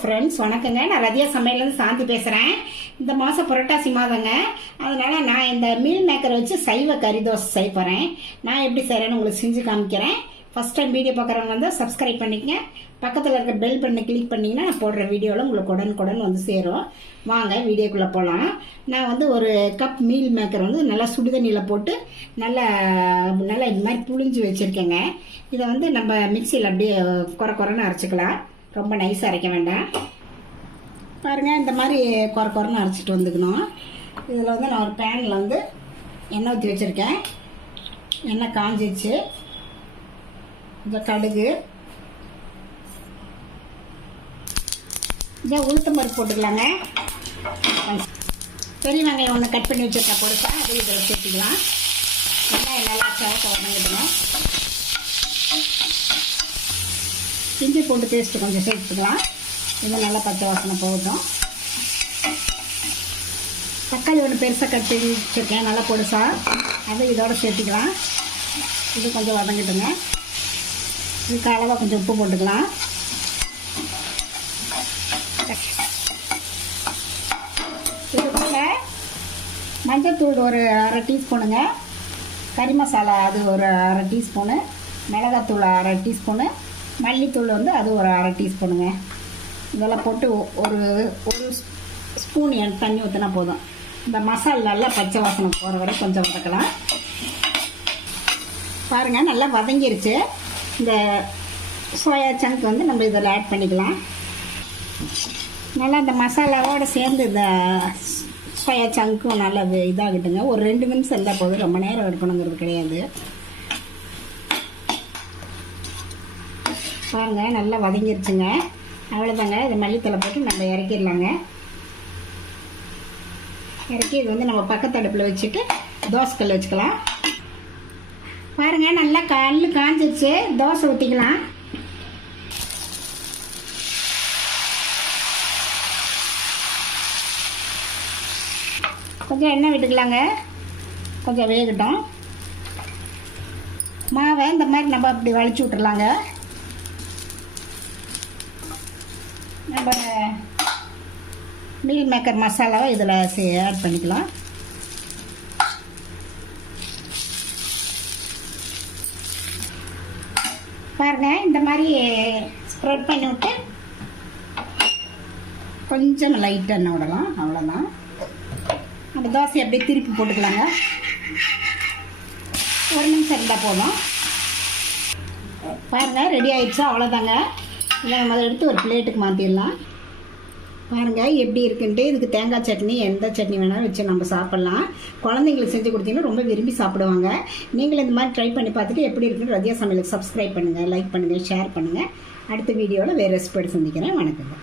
Friends வணக்கங்க. நான் ரதியா சமையலேருந்து சாந்தி பேசுகிறேன். இந்த மாதம் புரட்டாசி மாதங்க. அதனால் நான் இந்த மீல் மேக்கரை வச்சு சைவ கறி தோசை செய்ய போகிறேன். நான் எப்படி செய்கிறேன்னு உங்களுக்கு செஞ்சு காமிக்கிறேன். ஃபஸ்ட் டைம் வீடியோ பார்க்குறவங்க வந்து சப்ஸ்கிரைப் பண்ணிக்கங்க. பக்கத்தில் இருக்க பெல் பண்ணி கிளிக் பண்ணிங்கன்னா நான் போடுற வீடியோவில் உங்களுக்கு உடனுக்குடன் வந்து சேரும். வாங்க வீடியோக்குள்ளே போகலாம். நான் வந்து ஒரு கப் மீல் மேக்கர் வந்து நல்லா சுடுதண்ணியில் போட்டு நல்லா இது மாதிரி புளிஞ்சு வச்சுருக்கேங்க. இதை வந்து நம்ம மிக்சியில் அப்படியே குறைன்னு அரைச்சிக்கலாம். ரொம்ப நைஸாக அரைக்க வேண்டாம். பாருங்கள், இந்த மாதிரி குறைன்னு அரைச்சிட்டு வந்துக்கணும். இதில் வந்து நான் ஒரு பேனில் வந்து எண்ணெய் ஊற்றி வச்சுருக்கேன். எண்ணெய் காஞ்சிச்சு. இந்த கடுகு, இதை உளுத்தம் பருப்பு போட்டுக்கலாங்க. பெரிய வெங்காயம் ஒன்று கட் பண்ணி வச்சுருக்கேன் பொறுப்பா, அது இதில் சேர்த்துக்கலாம். வெங்காயம் நல்லா சிவக்க வதங்கிடணும். இஞ்சி பூண்டு பேஸ்ட்டு கொஞ்சம் சேர்த்துக்கலாம். இது நல்லா பச்சை வாசனை போகட்டும். தக்காளி ஒன்று பெருசாக கட் பண்ணி வச்சுருக்கேன், நல்லா பொடுசா, அதை இதோடு சேர்த்துக்கலாம். இது கொஞ்சம் வதங்கிட்டுங்க. இதுக்கு அளவாக கொஞ்சம் உப்பு போட்டுக்கலாம். இதுக்குள்ள மஞ்சள்தூள் ஒரு அரை டீஸ்பூனுங்க, கறி மசாலா அது ஒரு அரை டீஸ்பூனு, மிளகாத்தூள் அரை டீஸ்பூனு, மல்லித்தூள் வந்து அது ஒரு அரை டீஸ்பூனுங்க. இதெல்லாம் போட்டு ஒரு ஸ்பூன் தண்ணி ஊற்றினா போதும். இந்த மசாலா நல்லா பச்சை வாசனை போகிற வரை கொஞ்சம் வதக்கலாம். பாருங்கள், நல்லா வதங்கிருச்சு. இந்த சோயா சங்க் வந்து நம்ம இதில் ஆட் பண்ணிக்கலாம். நல்லா இந்த மசாலாவோடு சேர்ந்து இந்த சோயா சங்க்கும் நல்லா இதாகிட்டுங்க. ஒரு 2 நிமிஷம் இருந்தால் போதும், ரொம்ப நேரம் எடுக்கணுங்கிறது கிடையாது. பாருங்கள், நல்லா வதங்கிருச்சுங்க. அவ்வளோதாங்க. இதை மல்லித்தலை போட்டு நம்ம இறக்கிடலாங்க. இறக்கி இது வந்து நம்ம பக்கத்து அடுப்பில் வச்சுட்டு தோசைக்கல் வச்சுக்கலாம். பாருங்கள், நல்லா காஞ்சிருச்சு. தோசை ஊற்றிக்கலாம். கொஞ்சம் எண்ணெய் விட்டுக்கலாங்க. கொஞ்சம் வேகட்டும். மாவை இந்த மாதிரி நம்ம அப்படி வலிச்சு விட்டுறலாங்க. நம்ம மீல் மேக்கர் மசாலாவை இதில் ஆட் பண்ணிக்கலாம். பாருங்கள், இந்த மாதிரி ஸ்ப்ரெட் பண்ணி விட்டு கொஞ்சம் லைட்டாக எண்ணெய் விடலாம். அவ்வளோதான். நம்ம தோசை அப்படியே திருப்பி போட்டுக்கலாங்க. 1 நிமிஷம் இருந்தால் போதும். பாருங்கள், ரெடி ஆகிடுச்சா? அவ்வளோதாங்க. இதை நம்ம எடுத்து ஒரு பிளேட்டுக்கு மாற்றிடலாம். பாருங்கள் எப்படி இருக்குன்ட்டு. இதுக்கு தேங்காய் சட்னி, எந்த சட்னி வேணாலும் வச்சு நம்ம சாப்பிட்லாம். குழந்தைங்களுக்கு செஞ்சு கொடுத்தீங்கன்னா ரொம்ப விரும்பி சாப்பிடுவாங்க. நீங்களும் இந்த மாதிரி ட்ரை பண்ணி பார்த்துட்டு எப்படி இருக்குன்னு ரதியா சமையலுக்கு சப்ஸ்கிரைப் பண்ணுங்கள், லைக் பண்ணுங்கள், ஷேர் பண்ணுங்கள். அடுத்த வீடியோவில் வேறு ரெசிபி சந்திக்கிறேன். வணக்கங்க.